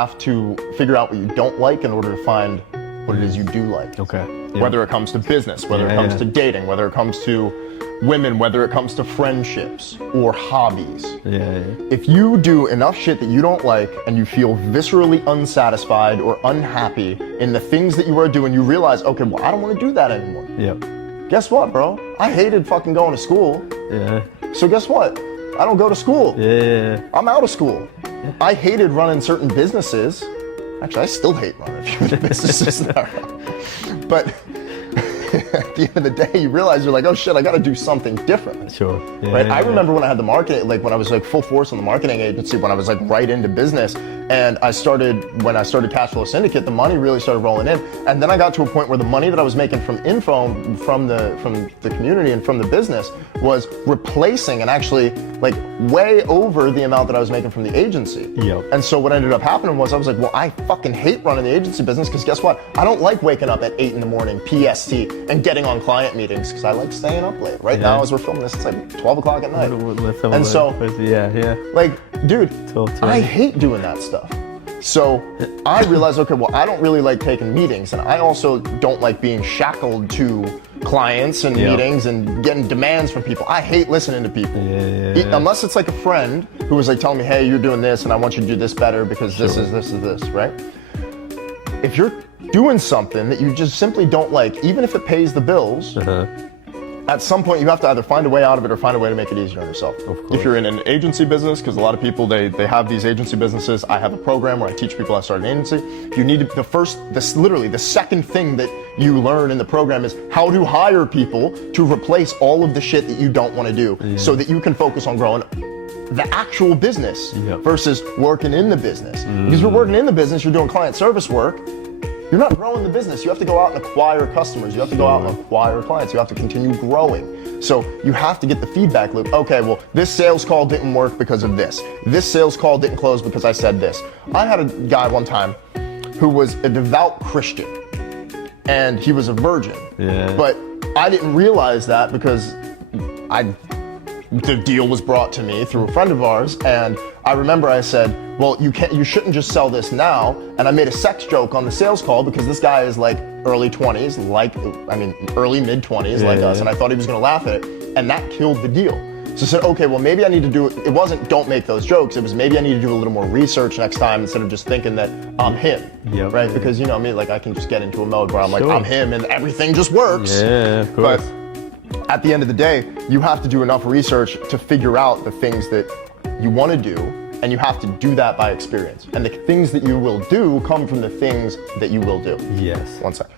have to figure out what you don't like in order to find what it is you do like. Okay. Yeah. Whether it comes to business, whether it comes to dating, whether it comes to women, whether it comes to friendships or hobbies. If you do enough shit that you don't like and you feel viscerally unsatisfied or unhappy in the things that you are doing, you realize, okay, well, I don't want to do that anymore. Guess what, bro? I hated fucking going to school. So guess what? I don't go to school. I'm out of school. I hated running certain businesses. Actually, I still hate running a few businesses now. But at the end of the day, you realize you're like, oh shit, I got to do something different. Right? I remember when I had the market, like when I was like full force in the marketing agency, when I was like right into business, and when I started Cash Flow Syndicate, the money really started rolling in. And then I got to a point where the money that I was making from info, from the community and from the business was replacing and actually like way over the amount that I was making from the agency. And so what ended up happening was I was like, well, I fucking hate running the agency business because guess what? I don't like waking up at 8 in the morning PST and getting on client meetings because I like staying up late. Right now as we're filming this, it's like 12 o'clock at night. And so, like, dude, I hate doing that stuff. So I realized, okay, well, I don't really like taking meetings, and I also don't like being shackled to clients and meetings and getting demands from people. I hate listening to people. Unless it's like a friend who was like telling me, hey, you're doing this and I want you to do this better because this is this, right? If you're doing something that you just simply don't like, even if it pays the bills, at some point you have to either find a way out of it or find a way to make it easier on yourself. If you're in an agency business, because a lot of people, they have these agency businesses. I have a program where I teach people how to start an agency. You need to, literally the second thing that you learn in the program is how to hire people to replace all of the shit that you don't want to do so that you can focus on growing the actual business versus working in the business. Because you're working in the business, you're doing client service work, you're not growing the business. You have to go out and acquire customers. You have to go out and acquire clients. You have to continue growing. So you have to get the feedback loop. Okay, well, this sales call didn't work because of this. This sales call didn't close because I said this. I had a guy one time who was a devout Christian and he was a virgin. But I didn't realize that because the deal was brought to me through a friend of ours, and I remember I said, well, you shouldn't just sell this now, and I made a sex joke on the sales call because this guy is like early 20s, early mid 20s like us, and I thought he was gonna laugh at it, and that killed the deal. So I said, okay, well maybe I need to do it wasn't don't make those jokes, it was maybe I need to do a little more research next time instead of just thinking that I'm him, right? Because you know me, like I can just get into a mode where I'm like, I'm him and everything just works. Of course. But at the end of the day, you have to do enough research to figure out the things that you want to do, and you have to do that by experience. And the things that you will do come from the things that you will do. Yes. One second.